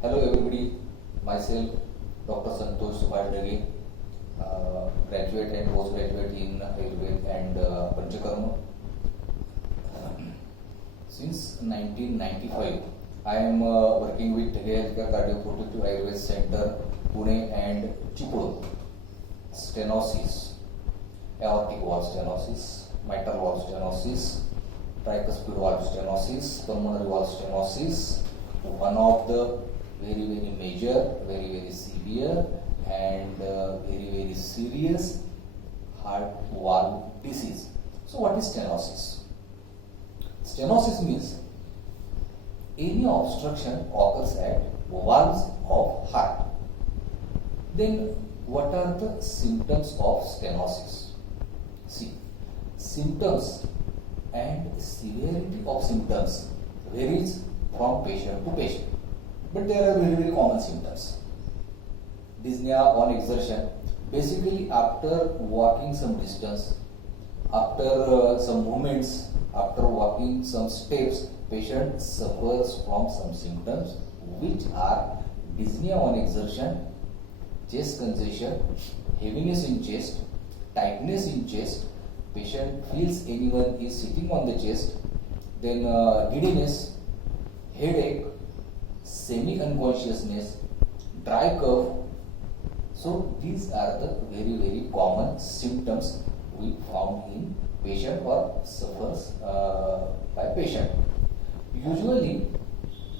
Hello everybody, myself Dr. Dhage, graduate and postgraduate in Ayurved and Panchakarma. Since 1995, I am working with Dhage Healthcare Cardio-Protective Ayurved Center, Pune and Mitral. Stenosis, aortic valve stenosis, mitral valve stenosis, tricuspid valve stenosis, pulmonary valve stenosis, one of the very major, very severe and very serious heart valve disease. So what is stenosis? Stenosis means any obstruction occurs at valves of heart. Then what are the symptoms of stenosis? See, symptoms and severity of symptoms varies from patient to patient. But there are very common symptoms. Dyspnea on exertion, basically after walking some distance, after some movements, after walking some steps, patient suffers from some symptoms which are dyspnea on exertion, chest congestion, heaviness in chest, tightness in chest, patient feels anyone is sitting on the chest, then giddiness, headache, semi-unconsciousness, dry cough. So these are the very common symptoms we found in patient or suffers by patient. Usually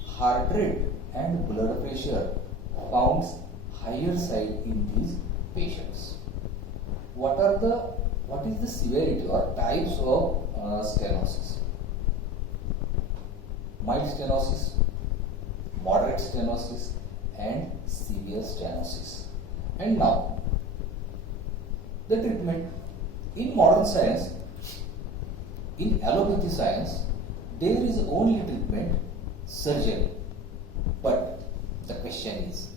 heart rate and blood pressure found higher side in these patients. What is the severity or types of stenosis? Mild stenosis, moderate stenosis and severe stenosis. And now, the treatment. In modern science, in allopathy science, there is only treatment, surgery. But the question is,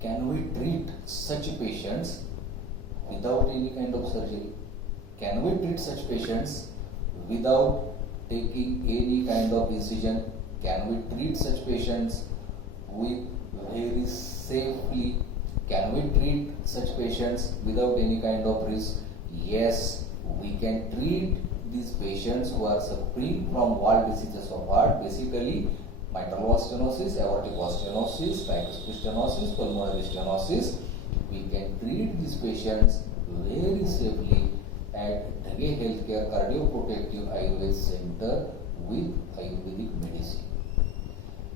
can we treat such patients without any kind of surgery? Can we treat such patients without taking any kind of incision? Can we treat such patients with very safely? Can we treat such patients without any kind of risk? Yes, we can treat these patients who are suffering from valve diseases of heart, basically mitral valve stenosis, aortic valve stenosis, tricuspid stenosis, pulmonary stenosis. We can treat these patients very safely at Dhage Healthcare Cardio-Protective Ayurved Center with Ayurvedic medicine.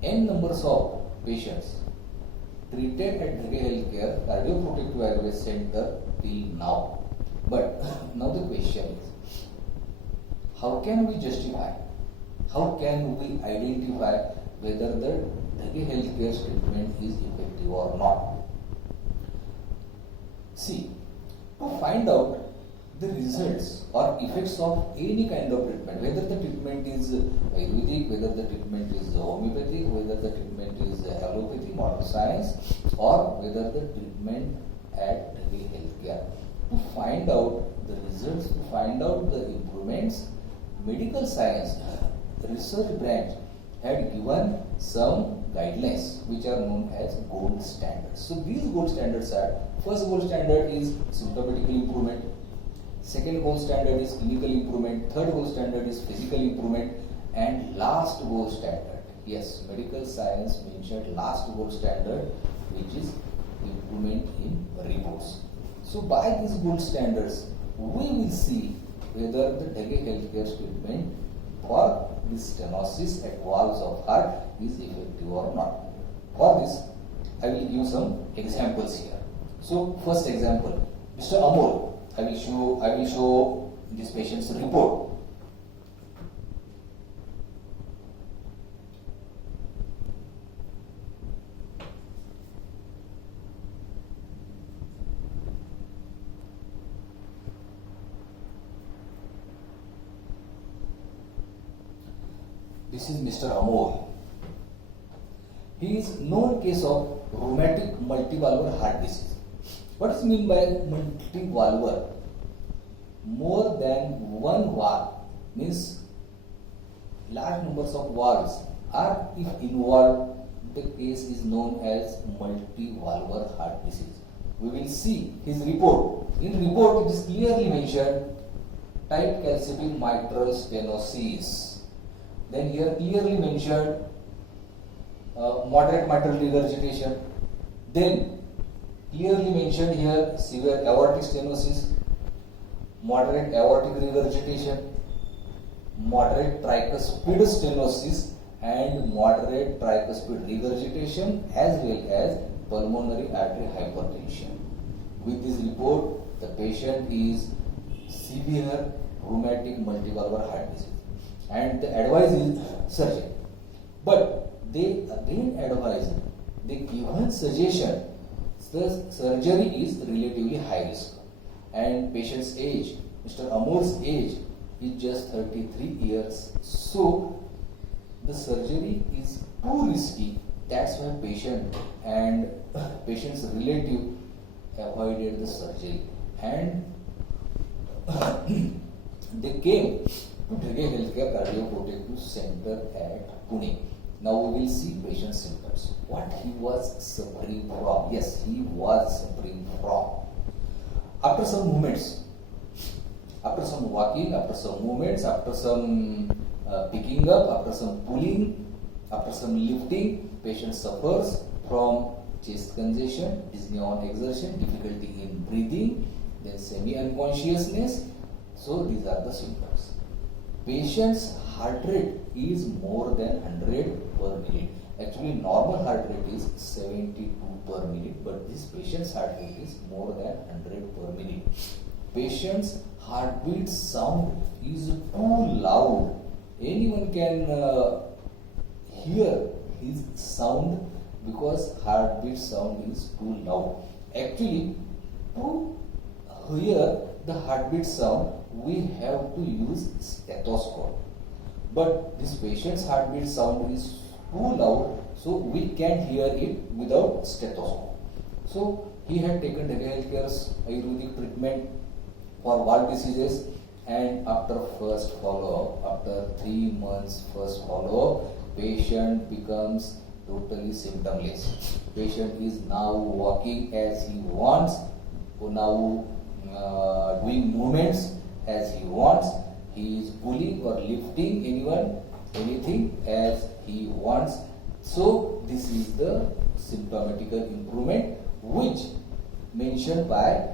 N numbers of patients treated at Dhage Healthcare Cardio-Protective Ayurved Center till now. But now the question is, how can we justify, how can we identify whether the Dhage Healthcare's treatment is effective or not? See, to find out the results or effects of any kind of treatment, whether the treatment is Ayurvedic, whether the treatment is homeopathic, whether the treatment is allopathy, modern science, or whether the treatment at Dhage Healthcare. To find out the results, to find out the improvements, medical science research branch had given some guidelines which are known as gold standards. So these gold standards are, first gold standard is symptomatical improvement, second gold standard is clinical improvement, third gold standard is physical improvement, and last gold standard, yes, medical science mentioned last gold standard, which is improvement in reports. So by these gold standards, we will see whether the Dhage Healthcare treatment for this stenosis at valves of heart is effective or not. For this, I will give some examples here. So first example, Mr. Amol. I will show this patient's report. This is Mr. Amol. He is known case of rheumatic multivalvular heart disease. What is mean by multivalvular? More than one valve means large numbers of valves are if involved, the case is known as multivalvular heart disease. We will see his report. In report, it is clearly mentioned tight calcific mitral stenosis. Then here clearly mentioned moderate mitral regurgitation. Then clearly mentioned here severe aortic stenosis, moderate aortic regurgitation, moderate tricuspid stenosis, and moderate tricuspid regurgitation, as well as pulmonary artery hypertension. With this report, the patient is severe rheumatic multivalvular heart disease, and the advice is surgery. But they again advise, they given suggestion, the surgery is relatively high risk, and patient's age, Mr. Amol's age is just 33 years. So the surgery is too risky. That's why patient and patient's relative avoided the surgery, and they came to Dhage Healthcare Cardio Protective Center at Pune. Now we will see patient's symptoms. What he was suffering from? Yes, he was suffering from. After some movements, after some walking, after some movements, after some picking up, after some pulling, after some lifting, patient suffers from chest congestion, dyspnea on exertion, difficulty in breathing, then semi-unconsciousness. So these are the symptoms. Patient's heart rate is more than 100 per minute. Actually, normal heart rate is 72 per minute, but this patient's heart rate is more than 100 per minute. Patient's heartbeat sound is too loud. Anyone can hear his sound because heartbeat sound is too loud. Actually, to hear the heartbeat sound, we have to use stethoscope. But this patient's heartbeat sound is too loud, so we can't hear it without stethoscope. So he had taken Dhage Healthcare's Ayurvedic treatment for valve diseases, and after first follow-up, after 3 months first follow-up, patient becomes totally symptomless. Patient is now walking as he wants, now doing movements as he wants. He is pulling or lifting anything as he wants. So this is the symptomatical improvement which mentioned by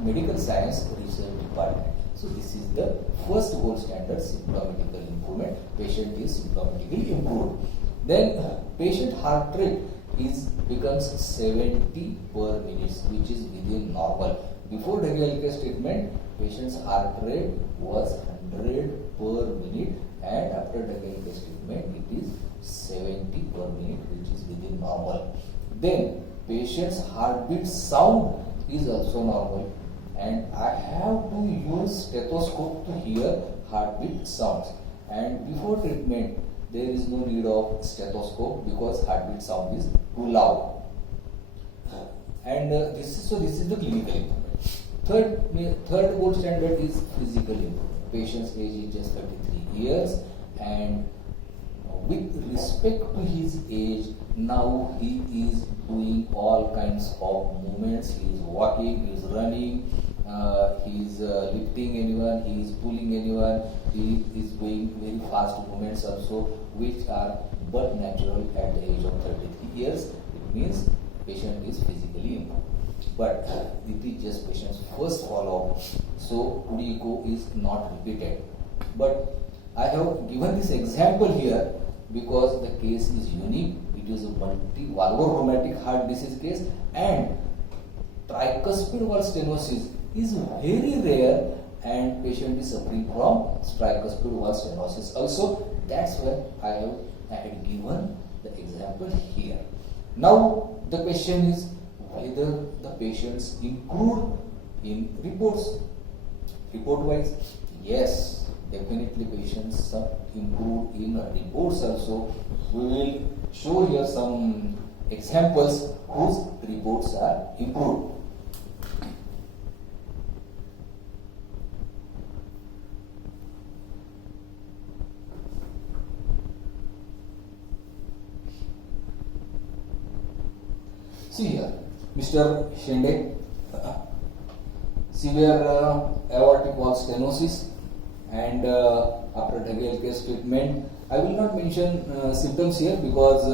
medical science research department. So this is the first gold standard symptomatical improvement. Patient is symptomatically improved. Then patient heart rate becomes 70 per minute, which is within normal. Before Dhage Healthcare's treatment, patient's heart rate was 100 per minute, and after Dhage Healthcare's treatment, it is 70 per minute, which is within normal. Then patient's heartbeat sound is also normal, and I have to use stethoscope to hear heartbeat sounds. And before treatment, there is no need of stethoscope because heartbeat sound is too loud. And this is the clinical improvement. Third gold standard is physical improvement. Patient's age is just 33 years, and with respect to his age, now he is doing all kinds of movements. He is walking, he is running, he is lifting anyone, he is pulling anyone, he is doing very fast movements also, which are but natural at the age of 33 years. It means patient is physically improved. But it is just patient's first follow-up, so Udiko is not repeated. But I have given this example here because the case is unique. It is a multivalvular rheumatic heart disease case, and tricuspid valve stenosis is very rare, and patient is suffering from tricuspid valve stenosis also. That's why I had given the example here. Now the question is whether the patients improved in reports. Report-wise, yes, definitely patients improved in reports also. We will show here some examples whose reports are improved. See here, Mr. Shende, severe aortic wall stenosis, and after Dhage case treatment, I will not mention symptoms here because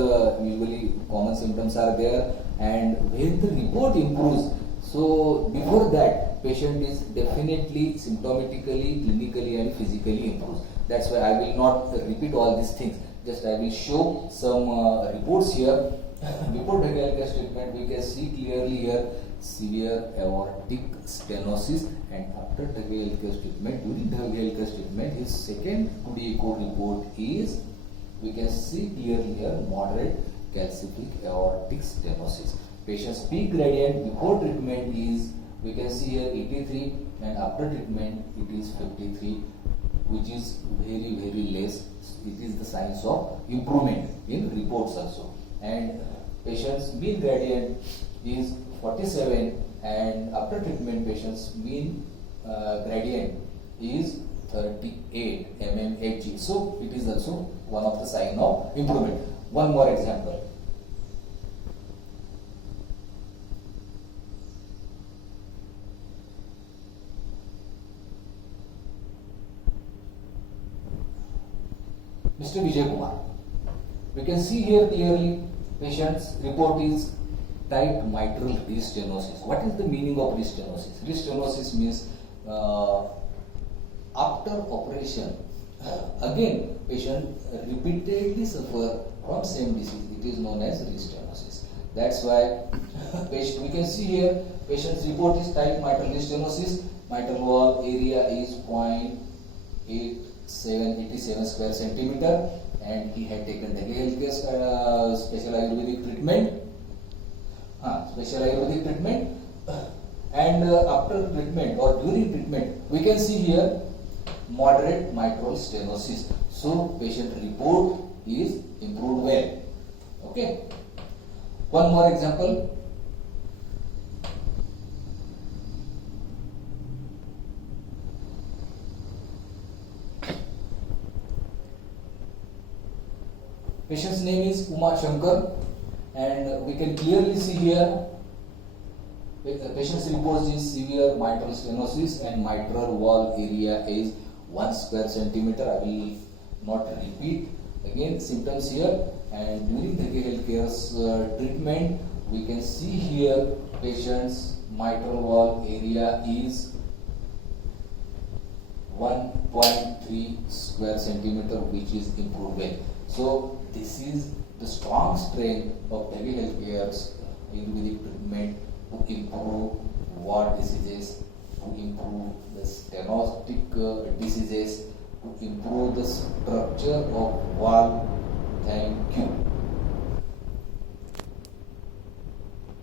usually common symptoms are there, and when the report improves, so before that patient is definitely symptomatically, clinically and physically improves. That's why I will not repeat all these things. Just I will show some reports here. Before Dhage treatment, we can see clearly here severe aortic stenosis, and after Dhage treatment, during Dhage treatment, his second 2D echo report is, we can see clearly here moderate calcific aortic stenosis. Patient's peak gradient before treatment is, we can see here 83, and after treatment it is 53, which is very less. It is the signs of improvement in reports also. And patient's mean gradient is 47, and after treatment patient's mean gradient is 38 mmHg. So it is also one of the sign of improvement. One more example. Mr. Vijay Kumar. We can see here clearly patient's report is tight mitral restenosis. What is the meaning of restenosis? Restenosis means after operation, again patient repeatedly suffer from same disease. It is known as restenosis. That's why we can see here patient's report is tight mitral restenosis. Mitral wall area is 0.87 square centimeter, and he had taken the special Ayurvedic treatment. And after treatment or during treatment, we can see here moderate mitral stenosis. So patient report is improved well. Okay. One more example. Patient's name is Uma Shankar, and we can clearly see here patient's report is severe mitral stenosis and mitral wall area is 1 square centimeter. I will not repeat again symptoms here. And during the healthcare's treatment, we can see here patient's mitral wall area is 1.3 square centimeter, which is improved well. So this is the strong strength of Dhage Healthcare's Ayurvedic treatment to improve wall diseases, to improve the stenotic diseases, to improve the structure of wall